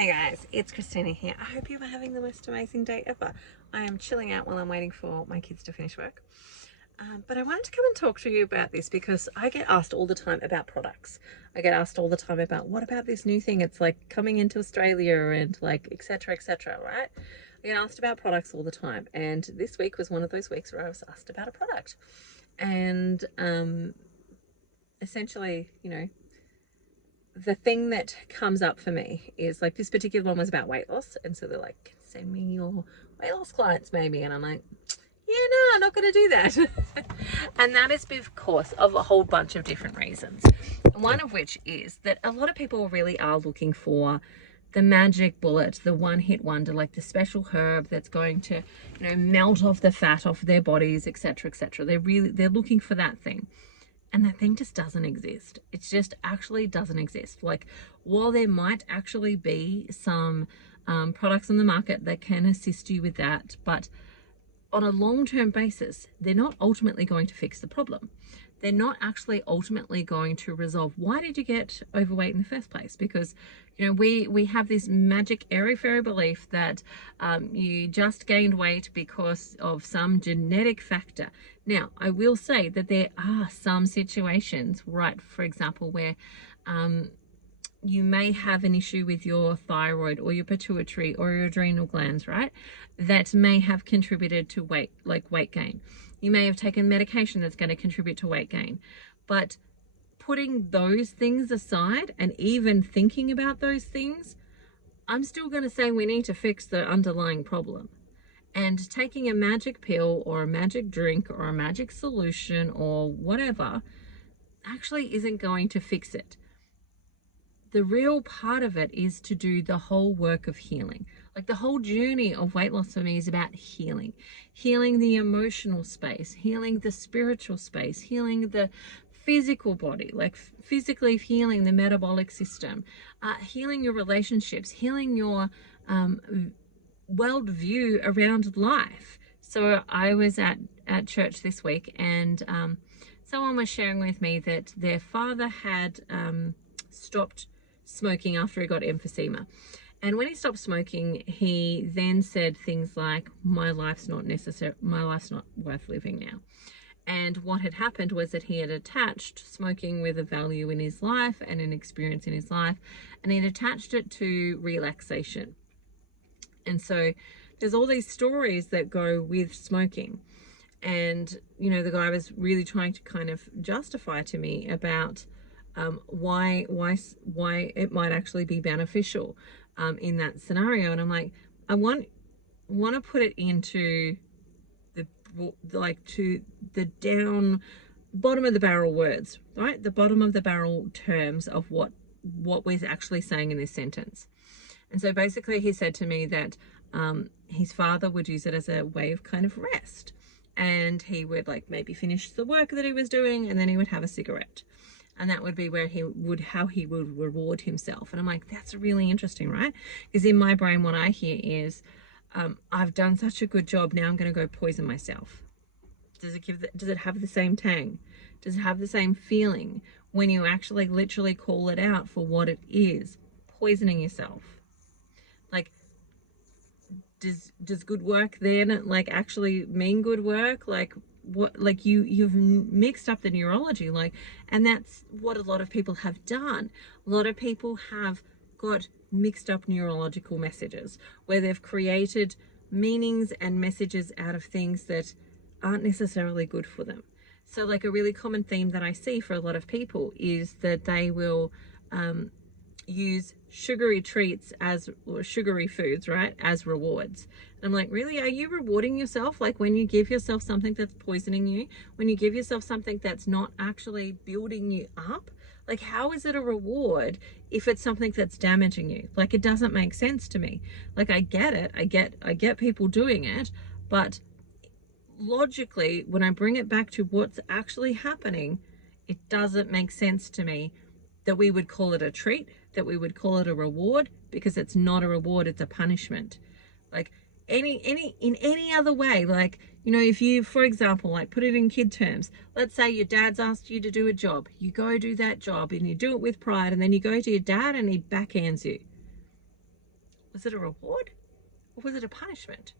Hey guys, it's Christina here. I hope you are having the most amazing day ever. I am chilling out while I'm waiting for my kids to finish work. But I wanted to come and talk to you about this because I get asked all the time about products. I get asked all the time about what about this new thing? It's like coming into Australia and like etc. etc. Right? I get asked about products all the time, and this week was one of those weeks where I was asked about a product, and essentially, the thing that comes up for me is like this particular one was about weight loss, and so they're like, send me your weight loss clients maybe, and I'm like, yeah, no, I'm not going to do that. And that is because of a whole bunch of different reasons, one of which is that a lot of people really are looking for the magic bullet, the one-hit wonder, like the special herb that's going to melt off the fat off their bodies, etc., etc. They're looking for that thing. And that thing just doesn't exist. It just actually doesn't exist. Like, while there might actually be some products on the market that can assist you with that, but on a long-term basis, they're not ultimately going to fix the problem. They're not actually ultimately going to resolve why did you get overweight in the first place? Because we have this magic airy-fairy belief that you just gained weight because of some genetic factor. Now, I will say that there are some situations, right, for example, where you may have an issue with your thyroid or your pituitary or your adrenal glands, right? That may have contributed to weight gain. You may have taken medication that's going to contribute to weight gain. But putting those things aside and even thinking about those things, I'm still going to say we need to fix the underlying problem. And taking a magic pill or a magic drink or a magic solution or whatever actually isn't going to fix it. The real part of it is to do the whole work of healing. Like, the whole journey of weight loss for me is about healing the emotional space, healing the spiritual space, healing the physical body, like physically healing the metabolic system, healing your relationships, healing your worldview around life. So I was at church this week, and someone was sharing with me that their father had stopped smoking after he got emphysema. And when he stopped smoking, he then said things like, my life's not worth living now. And what had happened was that he had attached smoking with a value in his life and an experience in his life, and he'd attached it to relaxation. And so there's all these stories that go with smoking. And, the guy was really trying to kind of justify to me about why it might actually be beneficial in that scenario. And I'm like, I want to put it into to the bottom of the barrel words, right? The bottom of the barrel terms of what we're actually saying in this sentence. And so basically he said to me that his father would use it as a way of kind of rest, and he would maybe finish the work that he was doing, and then he would have a cigarette. And that would be how he would reward himself. And I'm like, that's really interesting, right? Because in my brain, what I hear is, I've done such a good job, now I'm going to go poison myself. Does it have the same tang? Does it have the same feeling when you actually literally call it out for what it is? Poisoning yourself. Like, does good work then actually mean good work? You've mixed up the neurology, and that's what a lot of people have done. A lot of people have got mixed up neurological messages where they've created meanings and messages out of things that aren't necessarily good for them. So a really common theme that I see for a lot of people is that they will use sugary treats or sugary foods, right, as rewards. And I'm like, really? Are you rewarding yourself? When you give yourself something that's poisoning you, when you give yourself something that's not actually building you up, how is it a reward if it's something that's damaging you? It doesn't make sense to me. I get it. I get people doing it, but logically, when I bring it back to what's actually happening, it doesn't make sense to me that we would call it a treat, that we would call it a reward, because it's not a reward, it's a punishment. In any other way, if you, for example, put it in kid terms, let's say your dad's asked you to do a job, you go do that job and you do it with pride, and then you go to your dad and he backhands you. Was it a reward or was it a punishment?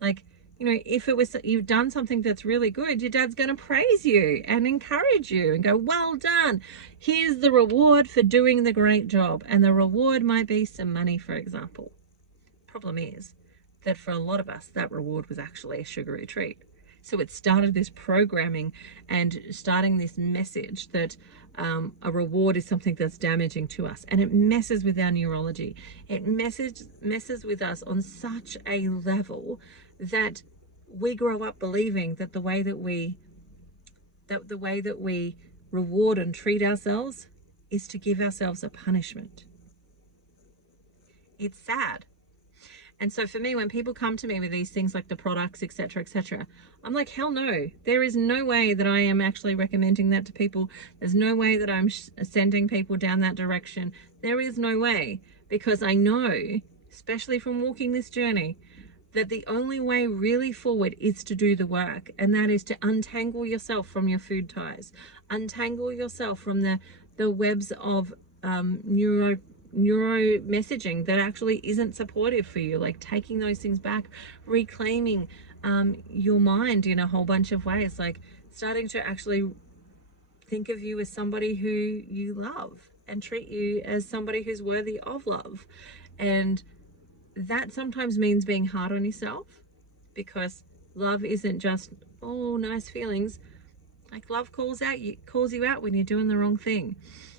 Like, you know, if it was you've done something that's really good, your dad's going to praise you and encourage you and go, well done. Here's the reward for doing the great job. And the reward might be some money, for example. Problem is that for a lot of us, that reward was actually a sugary treat. So it started this programming and starting this message that a reward is something that's damaging to us, and it messes with our neurology. It messes with us on such a level that we grow up believing that the way that we reward and treat ourselves is to give ourselves a punishment. It's sad. And so for me, when people come to me with these things like the products, etc., etc., I'm like, hell no. There is no way that I am actually recommending that to people. There's no way that I'm sending people down that direction. There is no way, because I know, especially from walking this journey, that the only way really forward is to do the work, and that is to untangle yourself from your food ties, untangle yourself from the webs of neuro messaging that actually isn't supportive for you, like taking those things back, reclaiming your mind in a whole bunch of ways, like starting to actually think of you as somebody who you love and treat you as somebody who's worthy of love. And that sometimes means being hard on yourself, because love isn't just, oh, nice feelings. Like, love calls you out when you're doing the wrong thing.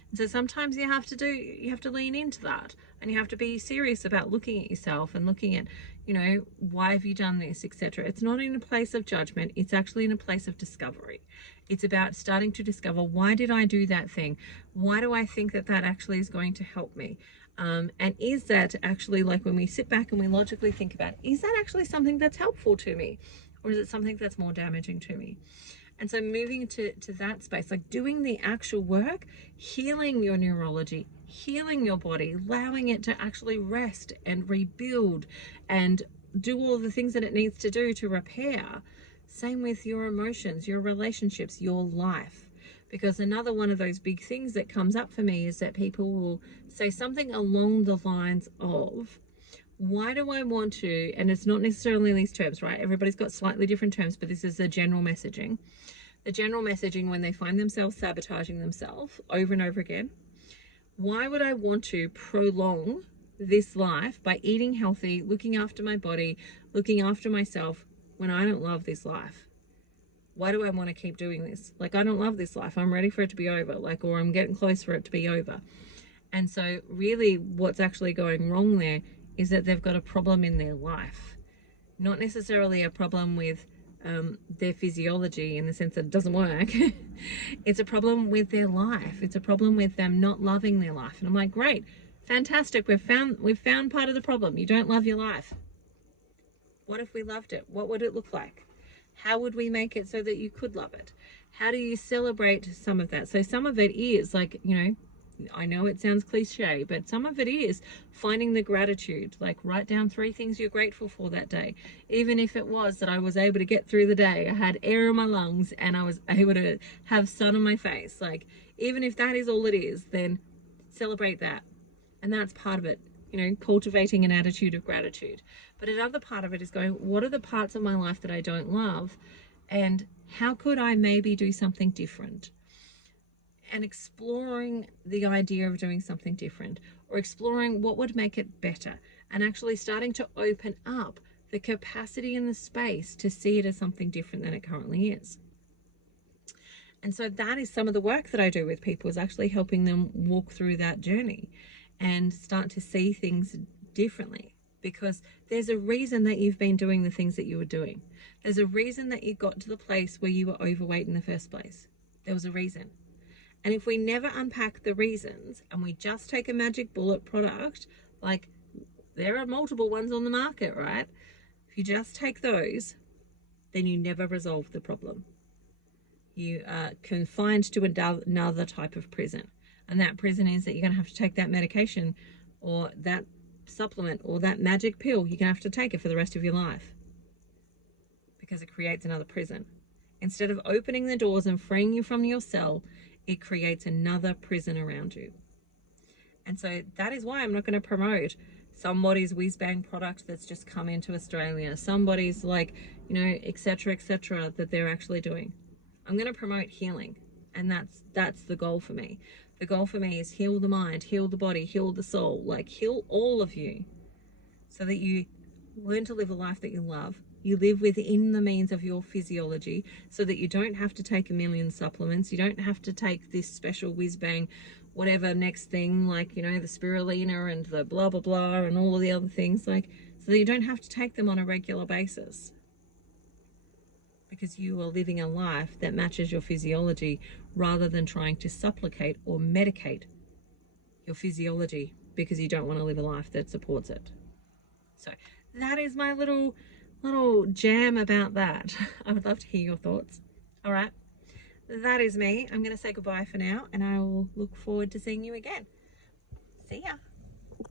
And so sometimes you have to lean into that, and you have to be serious about looking at yourself and looking at, you know, why have you done this, etc. It's not in a place of judgment. It's actually in a place of discovery. It's about starting to discover, why did I do that thing? Why do I think that that actually is going to help me? And is that actually, like, when we sit back and we logically think about, is that actually something that's helpful to me? Or is it something that's more damaging to me? And so moving to that space, like doing the actual work, healing your neurology, healing your body, allowing it to actually rest and rebuild and do all the things that it needs to do to repair. Same with your emotions, your relationships, your life. Because another one of those big things that comes up for me is that people will say something along the lines of, why do I want to, and it's not necessarily these terms, right? Everybody's got slightly different terms, but this is the general messaging. The general messaging, when they find themselves sabotaging themselves over and over again, why would I want to prolong this life by eating healthy, looking after my body, looking after myself, when I don't love this life? Why do I want to keep doing this? Like, I don't love this life. I'm ready for it to be over, like, or I'm getting close for it to be over. And so really what's actually going wrong there is that they've got a problem in their life, not necessarily a problem with their physiology in the sense that it doesn't work. It's a problem with their life. It's a problem with them not loving their life. And I'm like, great, fantastic. We've found part of the problem. You don't love your life. What if we loved it? What would it look like? How would we make it so that you could love it? How do you celebrate some of that? So some of it is like, you know, I know it sounds cliche, but some of it is finding the gratitude. Like, write down 3 things you're grateful for that day. Even if it was that I was able to get through the day, I had air in my lungs, and I was able to have sun on my face. Like, even if that is all it is, then celebrate that. And that's part of it, you know, cultivating an attitude of gratitude. But another part of it is going, what are the parts of my life that I don't love? And how could I maybe do something different? And exploring the idea of doing something different, or exploring what would make it better, and actually starting to open up the capacity and the space to see it as something different than it currently is. And so that is some of the work that I do with people, is actually helping them walk through that journey and start to see things differently. Because there's a reason that you've been doing the things that you were doing. There's a reason that you got to the place where you were overweight in the first place. There was a reason. And if we never unpack the reasons and we just take a magic bullet product, like there are multiple ones on the market, right? If you just take those, then you never resolve the problem. You are confined to another type of prison. And that prison is that you're going to have to take that medication or that supplement or that magic pill. You're going to have to take it for the rest of your life, because it creates another prison. Instead of opening the doors and freeing you from your cell, it creates another prison around you. And so that is why I'm not going to promote somebody's whiz bang product that's just come into Australia, somebody's like, you know, etc., etc., that they're actually doing. I'm going to promote healing, and that's the goal for me. The goal for me is heal the mind, heal the body, heal the soul, like heal all of you, so that you learn to live a life that you love. You live within the means of your physiology, so that you don't have to take a million supplements. You don't have to take this special whiz bang, whatever next thing, like, you know, the spirulina and the blah, blah, blah, and all of the other things, like, so that you don't have to take them on a regular basis. Because you are living a life that matches your physiology, rather than trying to supplicate or medicate your physiology because you don't want to live a life that supports it. So that is my little jam about that. I would love to hear your thoughts. All right, that is me. I'm going to say goodbye for now, and I will look forward to seeing you again. See ya.